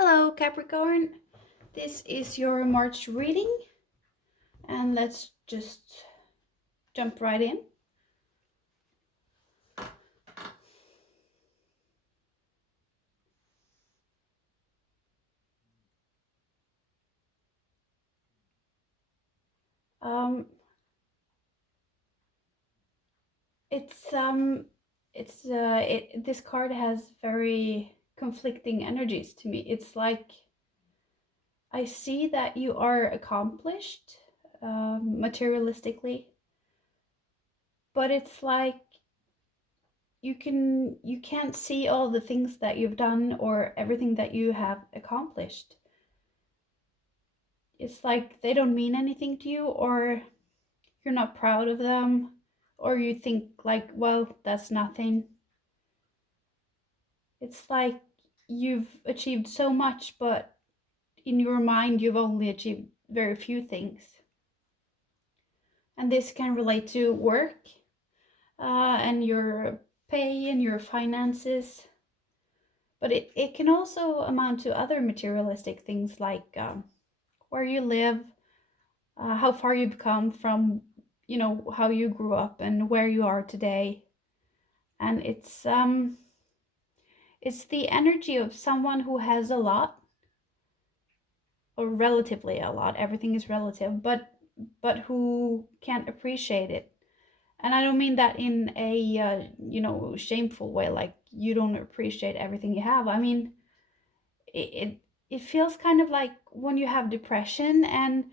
Hello, Capricorn. This is your March reading, and let's just jump right in. Um, it's this card has very conflicting energies to me. It's like I see that you are accomplished, materialistically, but it's like you can't see all the things that you've done or everything that you have accomplished. It's like they don't mean anything to you, or you're not proud of them, or you think like, well, that's nothing. It's like you've achieved so much, but in your mind you've only achieved very few things. And this can relate to work, and your pay and your finances, but it can also amount to other materialistic things like where you live, how far you've come from, how you grew up and where you are today. And it's the energy of someone who has a lot, or relatively a lot. Everything is relative, but who can't appreciate it. And I don't mean that in a shameful way, like you don't appreciate everything you have. I mean, it feels kind of like when you have depression and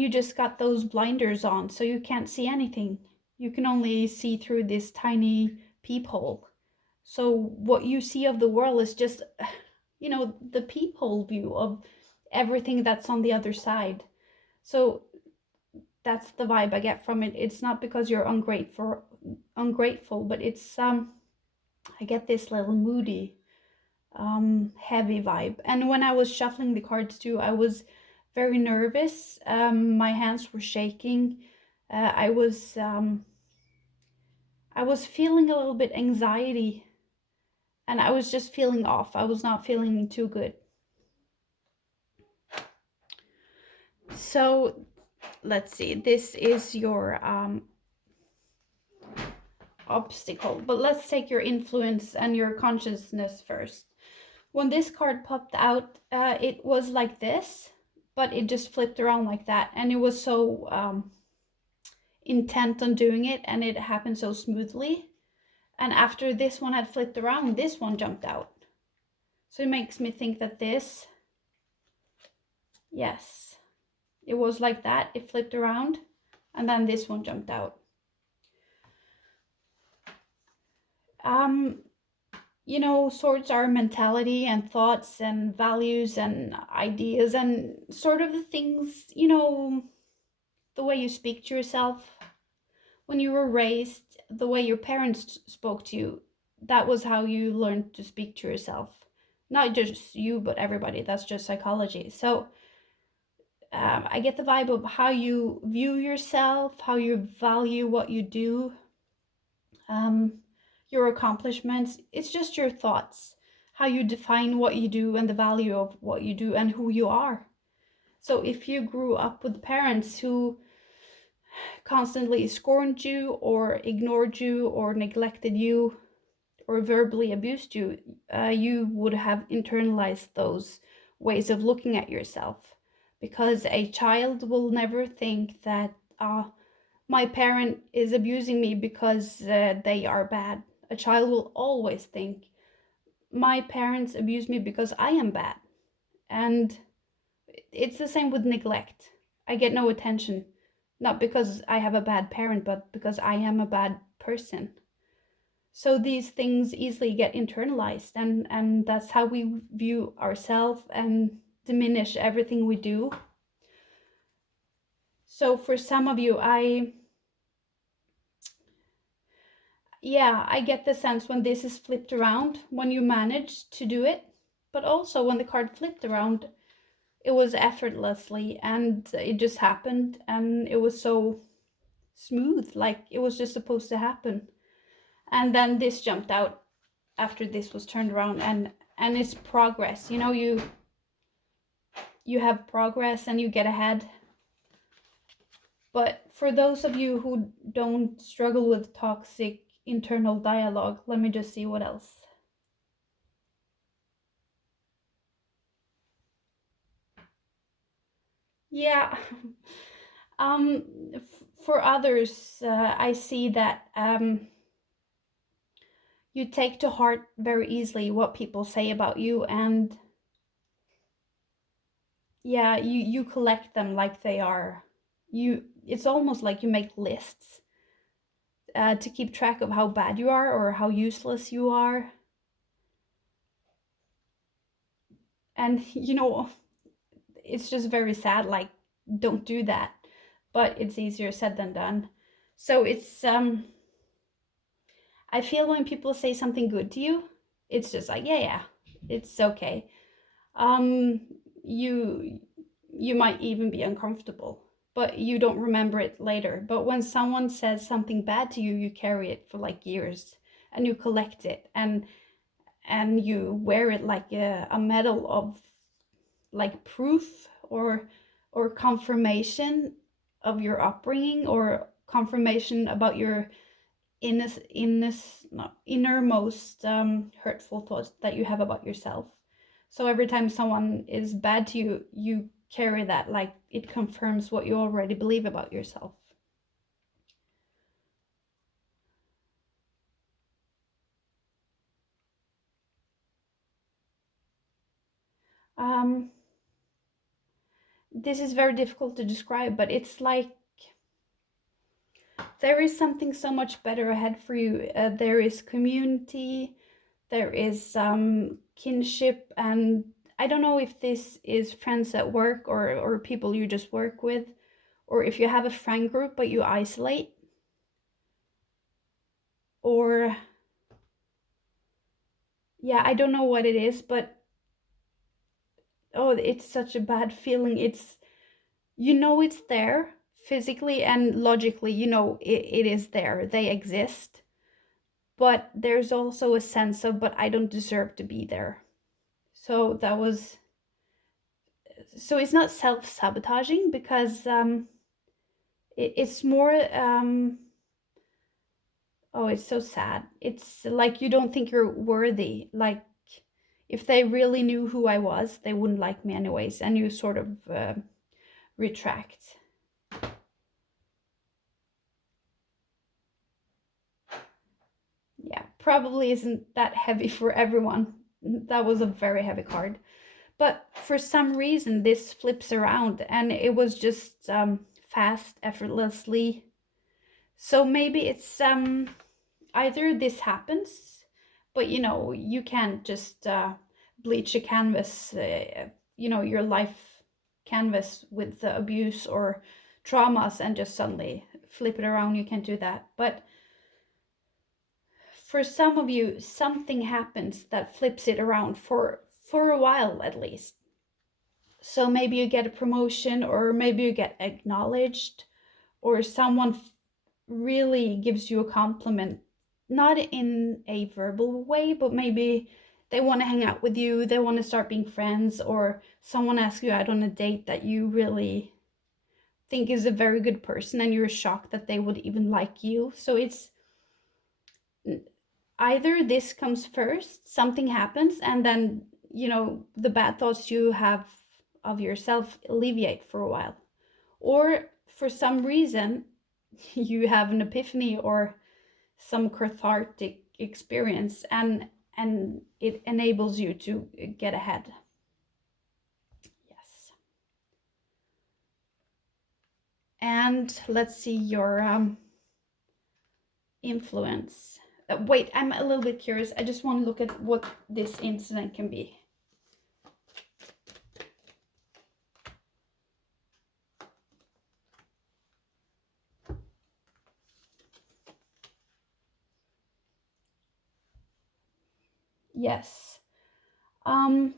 you just got those blinders on, so you can't see anything. You can only see through this tiny peephole. So what you see of the world is just, the peephole view of everything that's on the other side. So that's the vibe I get from it. It's not because you're ungrateful, but it's I get this little moody, heavy vibe. And when I was shuffling the cards too, I was very nervous. My hands were shaking. I was feeling a little bit anxiety, and I was just feeling off. I was not feeling too good. So let's see. This is your obstacle, but let's take your influence and your consciousness first. When this card popped out, it was like this, but it just flipped around like that, and it was so intent on doing it, and it happened so smoothly. And after this one had flipped around, this one jumped out. So it makes me think that this, yes, it was like that. It flipped around, and then this one jumped out. Swords are mentality and thoughts and values and ideas and sort of the things, the way you speak to yourself. When you were raised, the way your parents spoke to you, that was how you learned to speak to yourself. Not just you, but everybody. That's just psychology. So I get the vibe of how you view yourself, how you value what you do, your accomplishments. It's just your thoughts, how you define what you do and the value of what you do and who you are. So if you grew up with parents who constantly scorned you or ignored you or neglected you or verbally abused you, you would have internalized those ways of looking at yourself, because a child will never think that my parent is abusing me because they are bad. A child will always think my parents abuse me because I am bad. And it's the same with neglect. I get no attention, not because I have a bad parent, but because I am a bad person. So these things easily get internalized, and that's how we view ourselves and diminish everything we do. So for some of you, I get the sense when this is flipped around, when you manage to do it, but also when the card flipped around, it was effortlessly and it just happened, and it was so smooth, like it was just supposed to happen. And then this jumped out after this was turned around, and and it's progress. You know, you have progress and you get ahead. But for those of you who don't struggle with toxic internal dialogue, let me just see what else. Yeah. For others, I see that you take to heart very easily what people say about you, and yeah, you collect them like they are. It's almost like you make lists to keep track of how bad you are or how useless you are. And you know, it's just very sad, like, don't do that. But it's easier said than done. So it's I feel when people say something good to you, it's just like, yeah, it's okay. Um you you might even be uncomfortable, but you don't remember it later. But when someone says something bad to you, you carry it for like years, and you collect it, and you wear it like a medal of like proof or confirmation of your upbringing, or confirmation about your innermost hurtful thoughts that you have about yourself. So every time someone is bad to you, you carry that, like it confirms what you already believe about yourself. um this is very difficult to describe, but it's like there is something so much better ahead for you. There is community, there is kinship, and I don't know if this is friends at work or people you just work with, or if you have a friend group but you isolate, or yeah, I don't know what it is, but oh, it's such a bad feeling. It's, you know, it's there physically and logically, you know, it is there, they exist, but there's also a sense of, but I don't deserve to be there. So that was, so it's not self-sabotaging, because it's more oh, it's so sad. It's like you don't think you're worthy. Like if they really knew who I was, they wouldn't like me anyways, and you sort of retract. Yeah, probably isn't that heavy for everyone. That was a very heavy card. But for some reason, this flips around, and it was just fast, effortlessly. So maybe it's either this happens, but you know, you can't just bleach a canvas, you know, your life canvas with abuse or traumas and just suddenly flip it around. You can't do that. But for some of you, something happens that flips it around for a while at least. So maybe you get a promotion, or maybe you get acknowledged, or someone really gives you a compliment, not in a verbal way, but maybe they want to hang out with you, they want to start being friends, or someone asks you out on a date that you really think is a very good person, and you're shocked that they would even like you. So it's either this comes first, something happens, and then, you know, the bad thoughts you have of yourself alleviate for a while, or for some reason you have an epiphany or some cathartic experience, and it enables you to get ahead. Yes. And let's see your influence. Wait, I'm a little bit curious. I just want to look at what this incident can be. Yes. Um,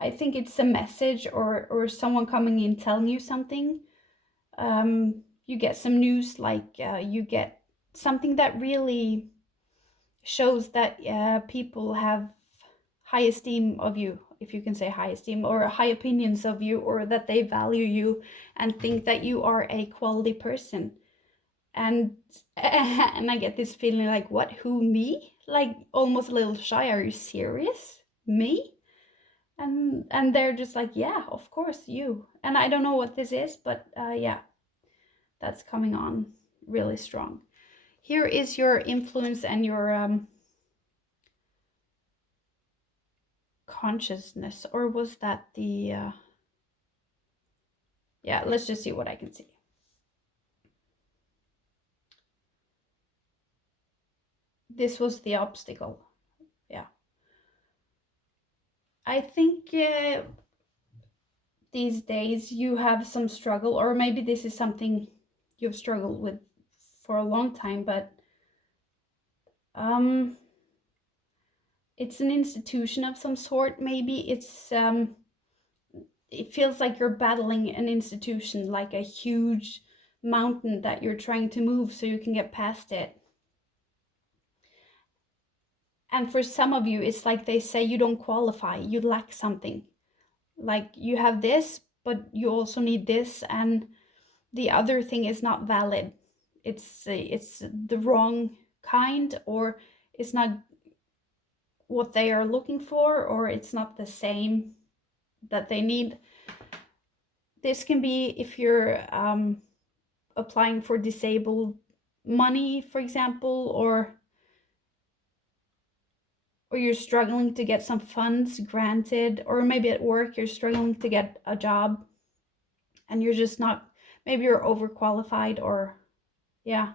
I think it's a message, or someone coming in telling you something. You get some news, like you get something that really shows that people have high esteem of you, if you can say high esteem, or high opinions of you, or that they value you and think that you are a quality person. And and I get this feeling like, what, who, me? Like almost a little shy. Are you serious? Me? And they're just like, yeah, of course, you. And I don't know what this is, but yeah, that's coming on really strong. Here is your influence and your consciousness, or was that the yeah, let's just see what I can see. This was the obstacle. Yeah, I think these days you have some struggle, or maybe this is something you've struggled with for a long time, but it's an institution of some sort. Maybe it feels like you're battling an institution, like a huge mountain that you're trying to move so you can get past it. And for some of you, it's like they say you don't qualify, you lack something. Like you have this, but you also need this, and the other thing is not valid. It's the wrong kind, or it's not what they are looking for, or it's not the same that they need. This can be if you're applying for disabled money, for example, or you're struggling to get some funds granted, or maybe at work you're struggling to get a job and you're just not, maybe you're overqualified, or yeah.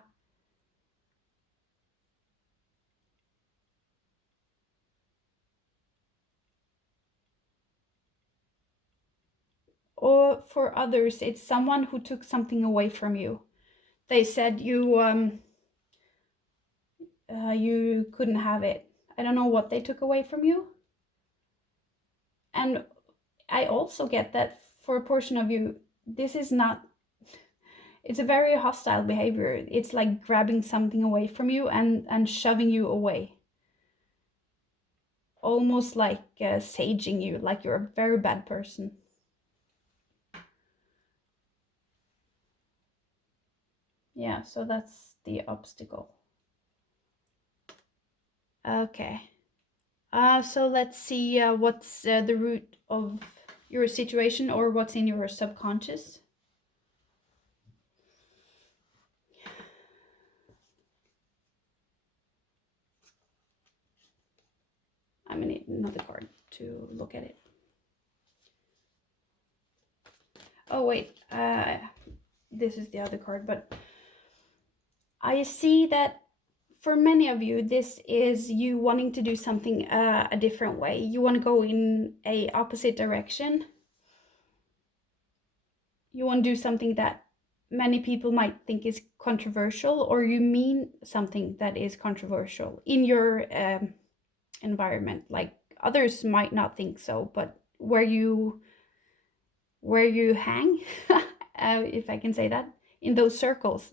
Or for others, it's someone who took something away from you. They said you couldn't have it. I don't know what they took away from you. And I also get that for a portion of you, this is not, it's a very hostile behavior. It's like grabbing something away from you and shoving you away. Almost like saging you, like you're a very bad person. Yeah, so that's the obstacle. Okay. So let's see what's the root of your situation, or what's in your subconscious. I'm gonna need another card to look at it. Oh wait, this is the other card, but I see that for many of you, this is you wanting to do something a different way. You want to go in a opposite direction. You want to do something that many people might think is controversial, or you mean something that is controversial in your environment. Like others might not think so, but where you hang, if I can say that, in those circles,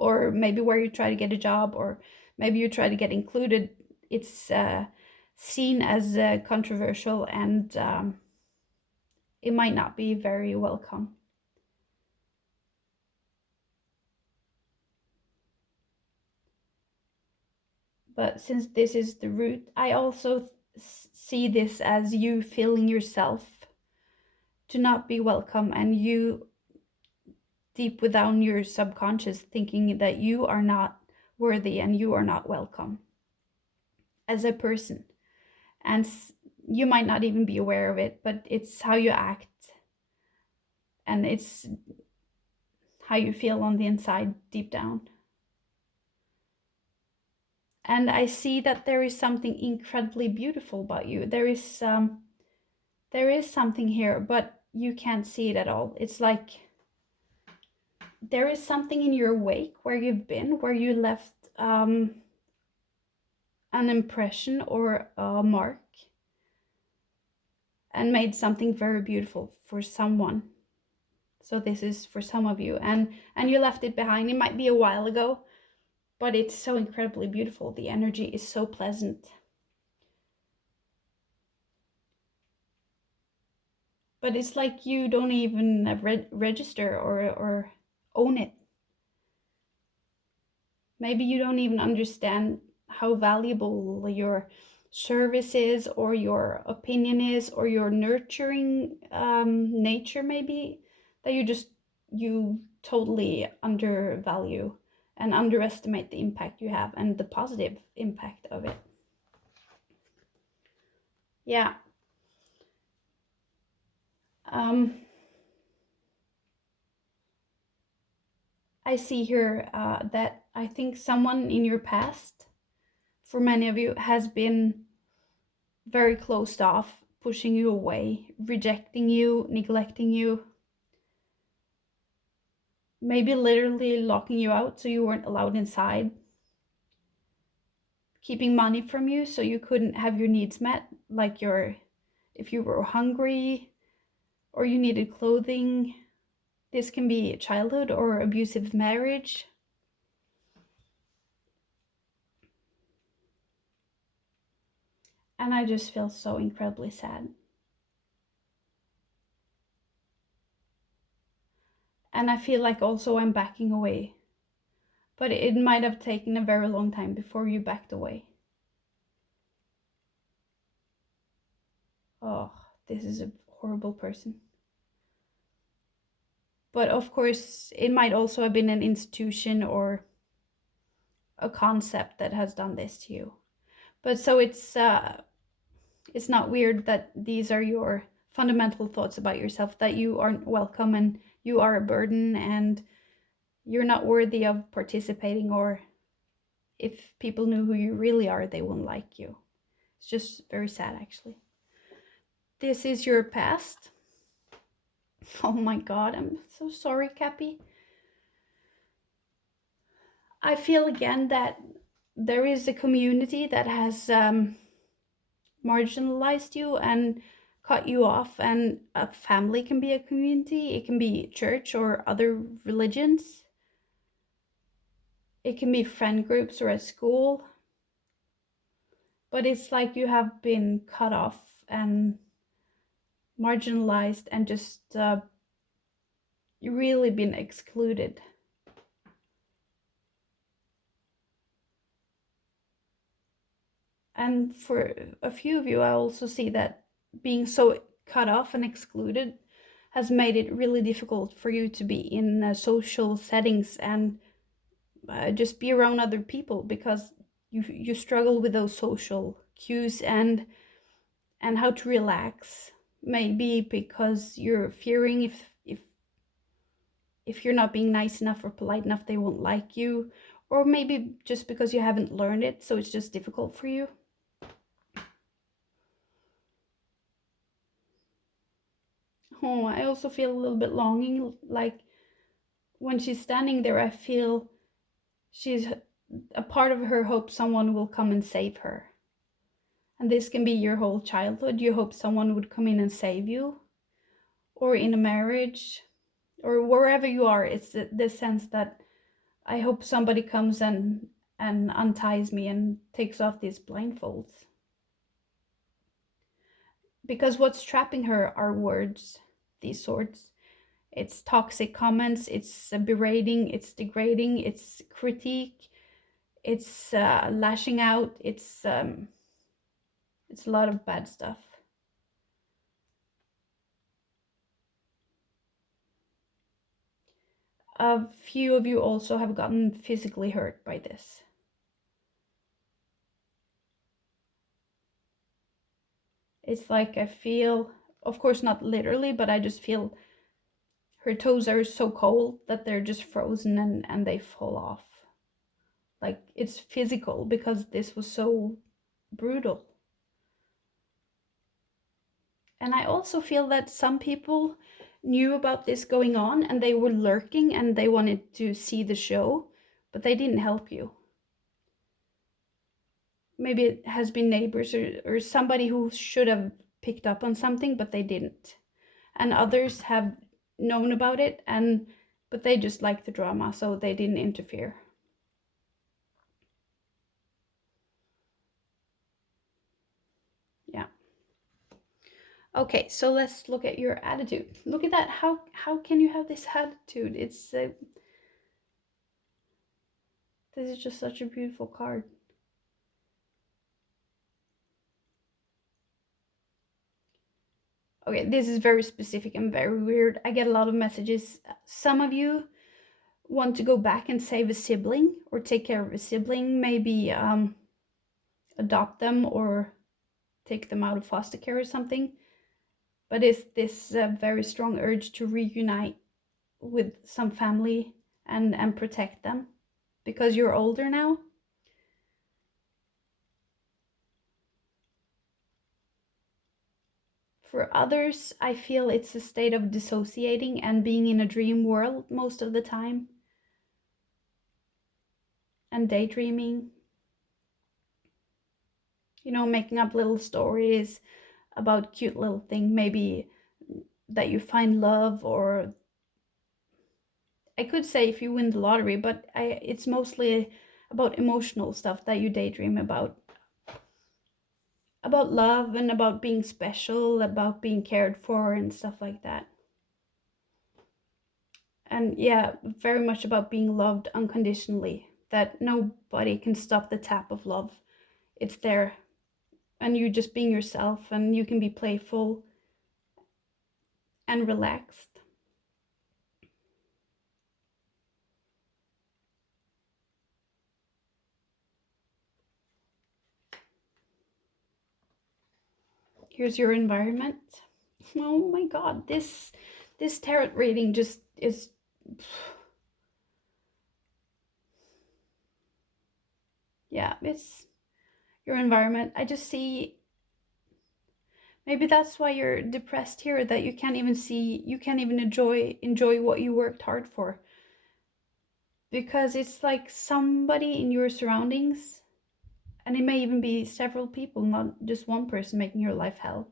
or maybe where you try to get a job, or maybe you try to get included, it's seen as controversial, and it might not be very welcome. But since this is the root, I also see this as you feeling yourself to not be welcome, and you deep within your subconscious thinking that you are not worthy and you are not welcome as a person. And you might not even be aware of it, but it's how you act, and it's how you feel on the inside deep down. And I see that there is something incredibly beautiful about you. There is something here, but you can't see it at all. It's like there is something in your wake where you've been, where you left an impression or a mark and made something very beautiful for someone. So this is for some of you, and you left it behind. It might be a while ago, but it's so incredibly beautiful. The energy is so pleasant. but it's like you don't even register or own it. Maybe you don't even understand how valuable your service is, or your opinion is, or your nurturing nature, maybe, that you totally undervalue and underestimate the impact you have and the positive impact of it. Yeah. I see here that I think someone in your past, for many of you, has been very closed off, pushing you away, rejecting you, neglecting you, maybe literally locking you out so you weren't allowed inside, keeping money from you so you couldn't have your needs met, like if you were hungry or you needed clothing. This can be childhood or abusive marriage. And I just feel so incredibly sad. And I feel like also I'm backing away. But it might have taken a very long time before you backed away. Oh, this is a horrible person. But of course, it might also have been an institution or a concept that has done this to you. But so it's not weird that these are your fundamental thoughts about yourself, that you aren't welcome and you are a burden and you're not worthy of participating, or if people knew who you really are, they wouldn't like you. It's just very sad, actually. This is your past. Oh my god, I'm so sorry, Cappy. I feel again that there is a community that has marginalized you and cut you off, and a family can be a community. It can be church or other religions. It can be friend groups or a school. But it's like you have been cut off and marginalized and just really been excluded. And for a few of you, I also see that being so cut off and excluded has made it really difficult for you to be in social settings and just be around other people, because you struggle with those social cues and how to relax. Maybe because you're fearing if you're not being nice enough or polite enough, they won't like you, or maybe just because you haven't learned it, so it's just difficult for you. Oh, I also feel a little bit longing, like when she's standing there, I feel she's a part of her hopes someone will come and save her. And this can be your whole childhood. You hope someone would come in and save you, or in a marriage, or wherever you are. It's the sense that I hope somebody comes and unties me and takes off these blindfolds. Because what's trapping her are words, these sorts. It's toxic comments, it's berating, it's degrading, it's critique, it's lashing out, it's a lot of bad stuff. A few of you also have gotten physically hurt by this. It's like I feel, of course not literally, but I just feel her toes are so cold that they're just frozen and they fall off. Like it's physical because this was so brutal. And I also feel that some people knew about this going on and they were lurking and they wanted to see the show, but they didn't help you. Maybe it has been neighbors or somebody who should have picked up on something, but they didn't. And others have known about it, but they just like the drama, so they didn't interfere. Yeah. Okay, so let's look at your attitude. Look at that. How can you have this attitude? It's this is just such a beautiful card. Okay, this is very specific and very weird. I get a lot of messages. Some of you want to go back and save a sibling or take care of a sibling, maybe adopt them or take them out of foster care or something. But it's this very strong urge to reunite with some family and protect them because you're older now. For others, I feel it's a state of dissociating and being in a dream world most of the time and daydreaming. You know, making up little stories about cute little thing, maybe that you find love, or I could say if you win the lottery, but it's mostly about emotional stuff that you daydream about love and about being special, about being cared for and stuff like that. And yeah, very much about being loved unconditionally, that nobody can stop the tap of love. It's there, and you just being yourself, and you can be playful and relaxed. Here's your environment. Oh my god, this tarot reading just is yeah, it's your environment. I just see maybe that's why you're depressed here, that you can't even enjoy what you worked hard for, because it's like somebody in your surroundings, and it may even be several people, not just one person making your life hell,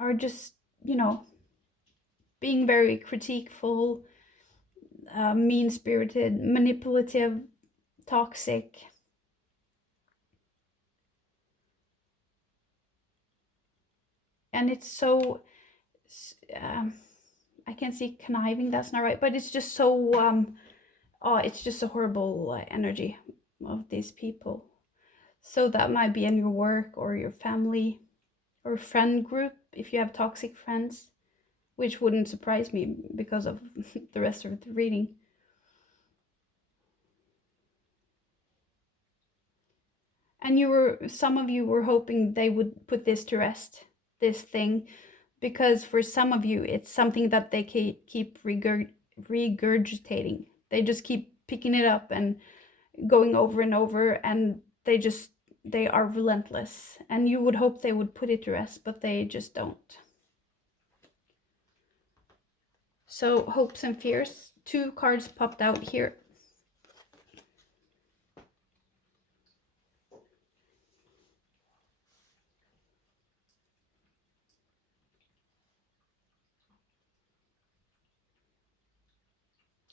are just, you know, being very critiqueful, mean-spirited, manipulative, toxic. And it's so um, I can't see conniving, that's not right, but it's just so oh, it's just a horrible energy of these people. So that might be in your work or your family or friend group if you have toxic friends, which wouldn't surprise me because of the rest of the reading. And some of you were hoping they would put this to rest, this thing, because for some of you it's something that they keep regurgitating. They just keep picking it up and going over and over, and they are relentless, and you would hope they would put it to rest, but they just don't. So hopes and fears, 2 cards popped out here.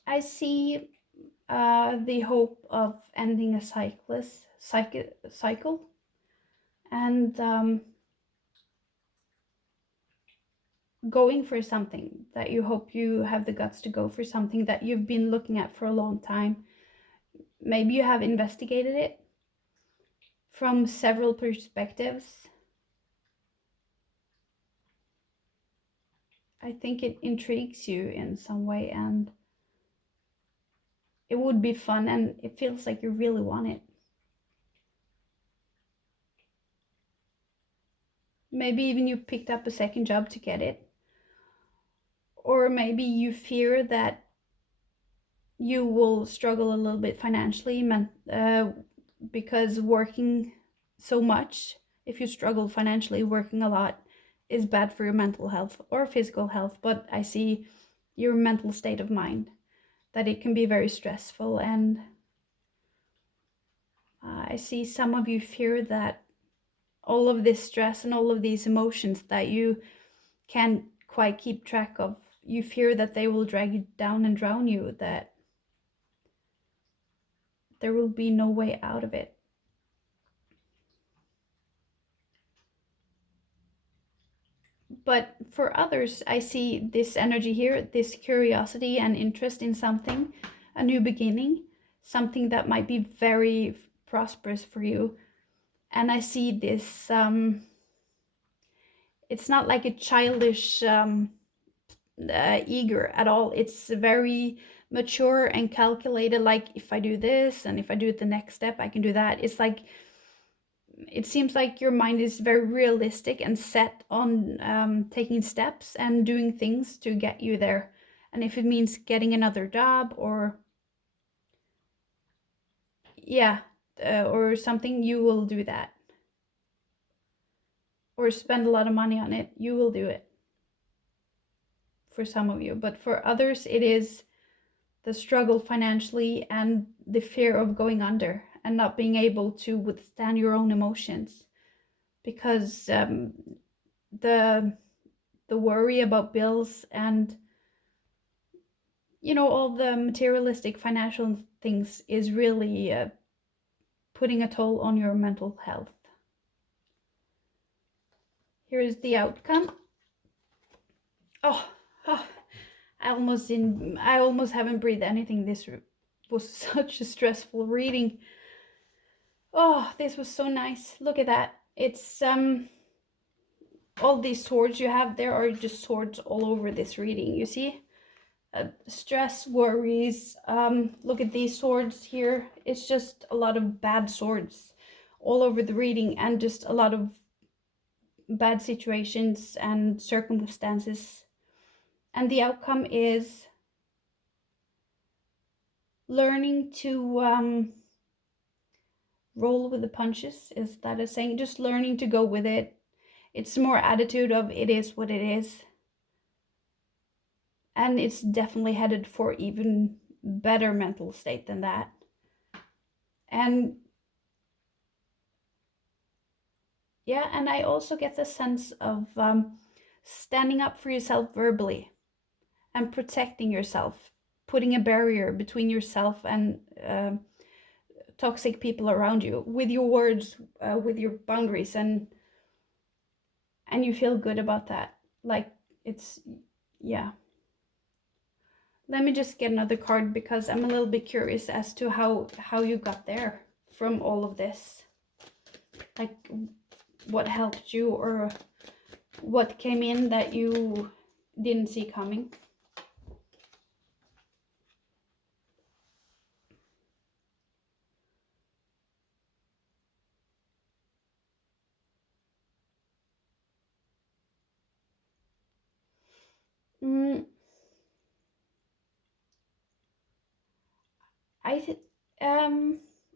I see the hope of ending a cycle, and going for something that you hope you have the guts to go for, something that you've been looking at for a long time. Maybe you have investigated it from several perspectives. I think it intrigues you in some way, and it would be fun, and it feels like you really want it. Maybe even you picked up a second job to get it. Or maybe you fear that you will struggle a little bit financially, because working so much, if you struggle financially, working a lot is bad for your mental health or physical health. But I see your mental state of mind, that it can be very stressful, and I see some of you fear that all of this stress and all of these emotions that you can't quite keep track of, you fear that they will drag you down and drown you, that there will be no way out of it. But for others, I see this energy here, this curiosity and interest in something, a new beginning, something that might be very prosperous for you. And I see this, it's not like a childish eager at all. It's very mature and calculated, like if I do this and if I do the next step, I can do that. It's like, it seems like your mind is very realistic and set on taking steps and doing things to get you there. And if it means getting another job or yeah, or something, you will do that. Or spend a lot of money on it, you will do it. For some of you, but for others, it is the struggle financially and the fear of going under and not being able to withstand your own emotions, because the worry about bills and all the materialistic financial things is really putting a toll on your mental health. Here is the outcome. Oh, I almost haven't breathed anything. This was such a stressful reading. Oh, this was so nice. Look at that. It's all these swords you have there are just swords all over this reading, you see? Stress, worries. Look at these swords here. It's just a lot of bad swords all over the reading, and just a lot of bad situations and circumstances. And the outcome is learning to roll with the punches. Is that a saying? Just learning to go with it. It's more attitude of it is what it is. And it's definitely headed for even better mental state than that. And yeah, and I also get the sense of standing up for yourself verbally and protecting yourself, putting a barrier between yourself and toxic people around you with your words, with your boundaries, and you feel good about that. Like it's, yeah. Let me just get another card, because I'm a little bit curious as to how you got there from all of this. Like what helped you, or what came in that you didn't see coming.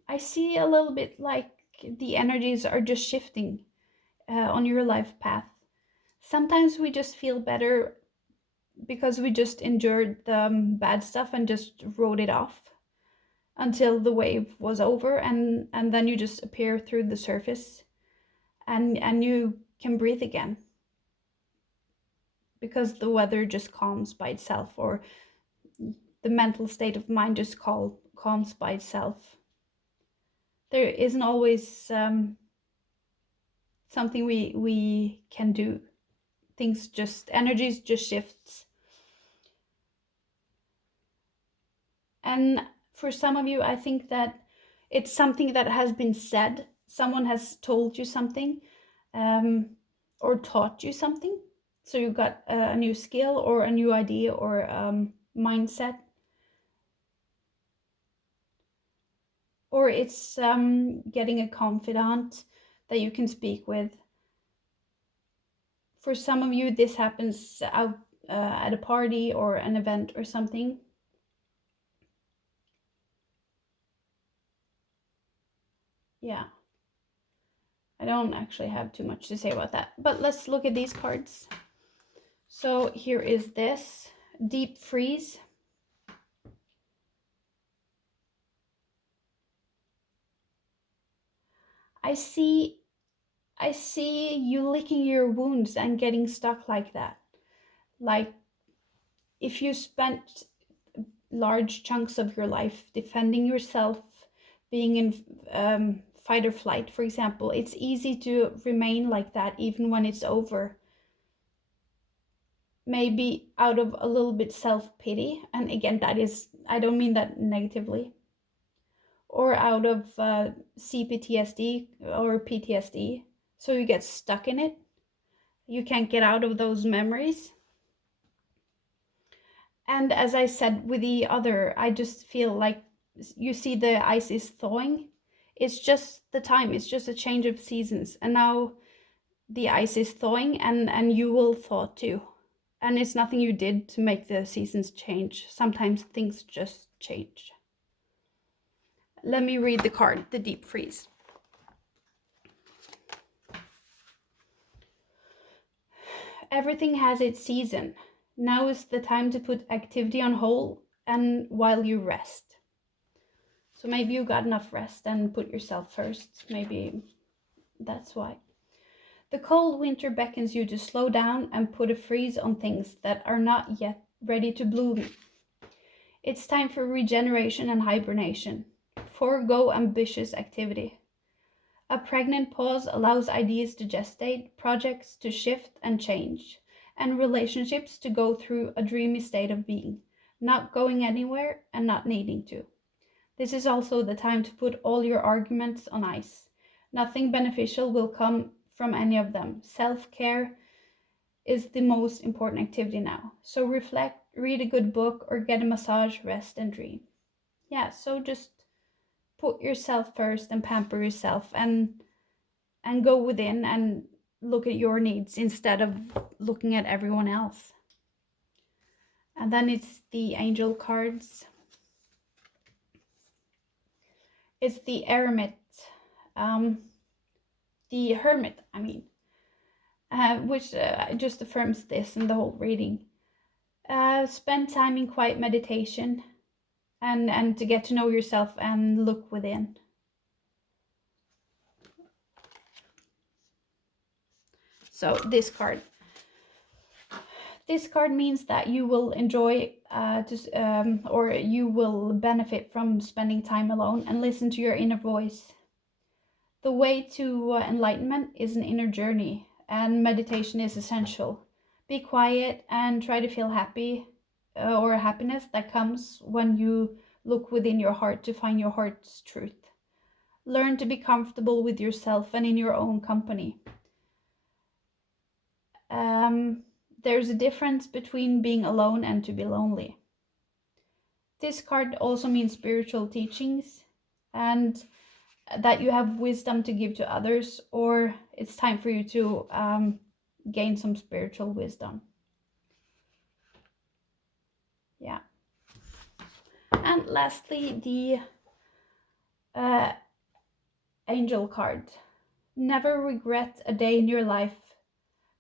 I see a little bit like the energies are just shifting on your life path. Sometimes we just feel better because we just endured the bad stuff and just wrote it off until the wave was over, and then you just appear through the surface, and you can breathe again because the weather just calms by itself, or the mental state of mind just calms by itself. There isn't always something we can do. Things just, energies just shifts. And for some of you, I think that it's something that has been said. Someone has told you something, or taught you something. So you got a new skill or a new idea or mindset. Or it's getting a confidant that you can speak with. For some of you, this happens out at a party or an event or something. Yeah. I don't actually have too much to say about that, but let's look at these cards. So here is this deep freeze. I see you licking your wounds and getting stuck like that. Like if you spent large chunks of your life defending yourself, being in fight or flight, for example, it's easy to remain like that even when it's over. maybe out of a little bit self-pity, and again, that is, I don't mean that negatively, or out of CPTSD or PTSD, so you get stuck in it. You can't get out of those memories. And as I said with the other, I just feel like, you see, the ice is thawing. It's just the time, it's just a change of seasons, and now the ice is thawing, and you will thaw too. And it's nothing you did to make the seasons change. Sometimes things just change. Let me read the card, the deep freeze. Everything has its season. Now is the time to put activity on hold and while you rest. So maybe you got enough rest and put yourself first. Maybe that's why. The cold winter beckons you to slow down and put a freeze on things that are not yet ready to bloom. It's time for regeneration and hibernation. Forego ambitious activity. A pregnant pause allows ideas to gestate, projects to shift and change, and relationships to go through a dreamy state of being, not going anywhere and not needing to. This is also the time to put all your arguments on ice. Nothing beneficial will come from any of them. Self-care is the most important activity now. So reflect, read a good book, or get a massage, rest, and dream. Yeah, so just put yourself first and pamper yourself, and go within and look at your needs instead of looking at everyone else. And then it's the angel cards. It's the hermit, which just affirms this in the whole reading. Spend time in quiet meditation and to get to know yourself and look within. So this card means that you will enjoy or you will benefit from spending time alone and listen to your inner voice. The way to enlightenment is an inner journey, and meditation is essential. Be quiet and try to feel happy or happiness that comes when you look within your heart to find your heart's truth. Learn to be comfortable with yourself and in your own company. There's a difference between being alone and to be lonely. This card also means spiritual teachings and that you have wisdom to give to others, or it's time for you to gain some spiritual wisdom. Yeah. And lastly, the angel card. Never regret a day in your life.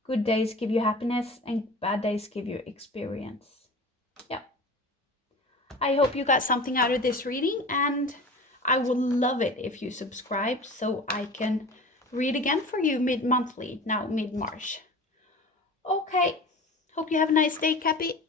Good days give you happiness and bad days give you experience. Yeah. I hope you got something out of this reading, and I would love it if you subscribe so I can read again for you mid-monthly, now mid-March. Okay, hope you have a nice day, Cappy.